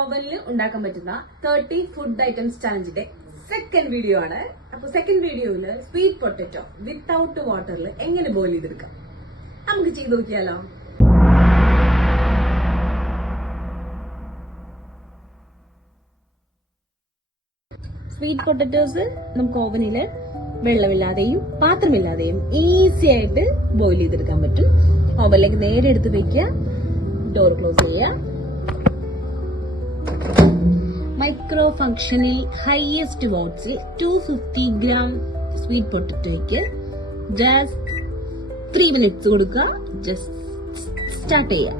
ഓവനിൽ ഉണ്ടാക്കാൻ പറ്റുന്ന 30 ഫുഡ് ഐറ്റംസ് ചാലഞ്ചിന്റെ സെക്കൻഡ് വീഡിയോ ആണ്. അപ്പൊ സെക്കൻഡ് വീഡിയോയില് സ്വീറ്റ് പൊട്ടറ്റോ വിത്തൗട്ട് വാട്ടറിൽ എങ്ങനെ ബോയിൽ ചെയ്തെടുക്കാം നമുക്ക് ചെയ്ത് നോക്കിയാലോ. സ്വീറ്റ് പൊട്ടറ്റോസ് നമുക്ക് ഓവനില് വെള്ളമില്ലാതെയും പാത്രമില്ലാതെയും ഈസി ആയിട്ട് ബോയിൽ ചെയ്തെടുക്കാൻ പറ്റും. ഓവനിലേക്ക് നേരെ എടുത്ത് വെക്കുക, ഡോർ ക്ലോസ് ചെയ്യുക. മൈക്രോ ഫംഗ്ഷനിൽ ഹൈയസ്റ്റ് വാട്ട്സിൽ 250 ഗ്രാം സ്വീറ്റ് പൊട്ടറ്റോയ്ക്ക് ജസ്റ്റ് 3 മിനിറ്റ്സ് കൊടുക്കുക. ജസ്റ്റ് സ്റ്റാർട്ട് ചെയ്യുക.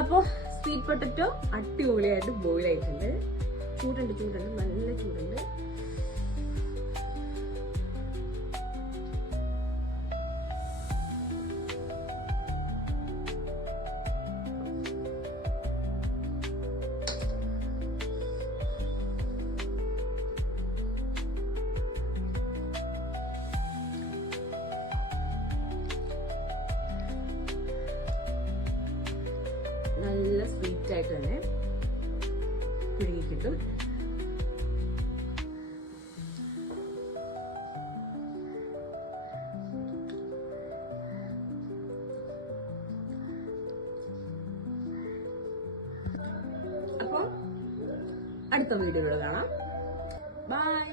അപ്പോ സ്വീറ്റ് പൊട്ടറ്റോ അടിപൊളിയായിട്ട് ബോയിൽ ആയിട്ടുണ്ട്. ചൂടുണ്ട്, നല്ല ചൂടുണ്ട്. നല്ല സ്വീറ്റ് ആയിട്ട് തന്നെ പുഴുങ്ങി കിട്ടും. അപ്പോൾ അടുത്ത വീഡിയോയിൽ കാണാം. ബൈ.